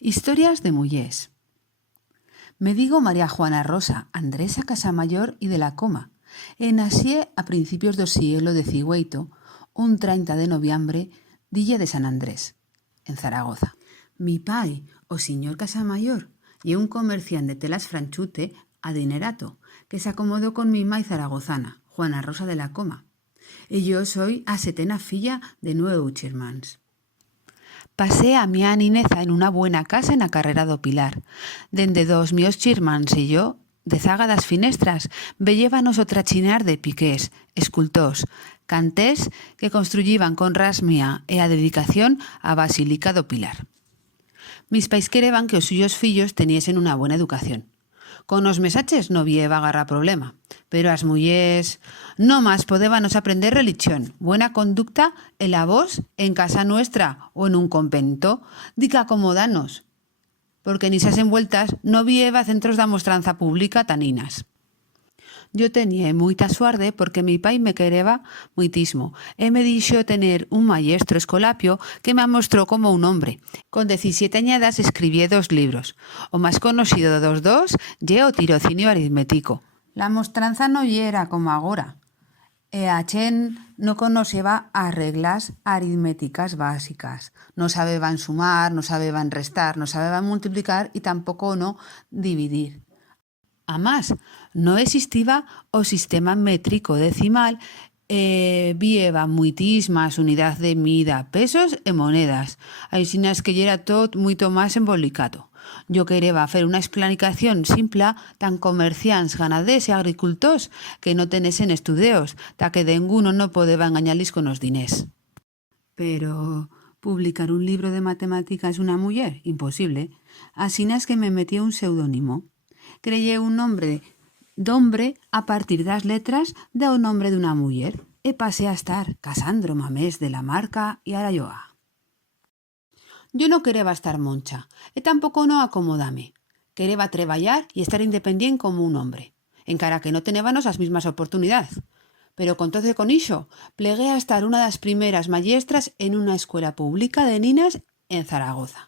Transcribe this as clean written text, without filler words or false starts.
Historias de mullers. Me digo María Juana Rosa Andresa Casamayor y de la Coma, e nacié a principios do siglo XVIII, un 30 de noviembre, dilla de San Andrés, en Zaragoza. Mi pai, o señor Casamayor, ye un comerciante de telas franchute adinerato, que se acomodó con mi mai zaragozana, Juana Rosa de la Coma, e yo soy a setena filla de 9 xermans. Pasé a mi nineza en una buena casa en la carrera do Pilar, dende dos míos xirmans y yo, de zaga das finestras, vellébanos o trachinar de piqués, escultós, cantés que construyiban con ras mía e a dedicación a Basílica do Pilar. Mis pais quereban que os suyos fillos teniesen una buena educación. Con os mesaches no vieba garra problema, pero as mullers no más podébanos aprender religión, buena conducta e la vos en casa nuestra o en un convento, dica acomodanos, porque ni esas envueltas no vieba centros da mostranza pública taninas. Yo tenía muita suarte porque mi pai me quereba muitismo e me dixo tener un maestro escolapio que me mostró como un hombre. Con 17 añadas escribí 2 libros. O más conocido dos ye o tirocinio aritmético. La mostranza no yera como agora. E a chen no conoceba as reglas aritméticas básicas. No sabeban sumar, no sabeban restar, no sabeban multiplicar y tampoco no dividir. Amás, no existiba o sistema métrico decimal vieva muitismas unidades de mida, pesos e monedas. Aixinas que yera todo muito más embolicado. Yo quereba hacer una explicación simple tan comerciants, ganadés e agricultors que no tenesen estudios, ta que denguno no podeba engañarlis con os diners. Pero publicar un libro de matemáticas una muller? Imposible. Asinas que me metí un seudónimo. Creyé un nombre d'hombre a partir das letras do nombre d'una muller e pasé a estar Casandro Mamés de la Marca y Arayoa. Yo no quereba estar moncha e tampoco no acomodame. Quereba treballar y estar independiente como un hombre, encara que no tenébanos as mismas oportunidades. Pero con todo e con ixo, plegué a estar una das primeras maestras en una escuela pública de ninas en Zaragoza.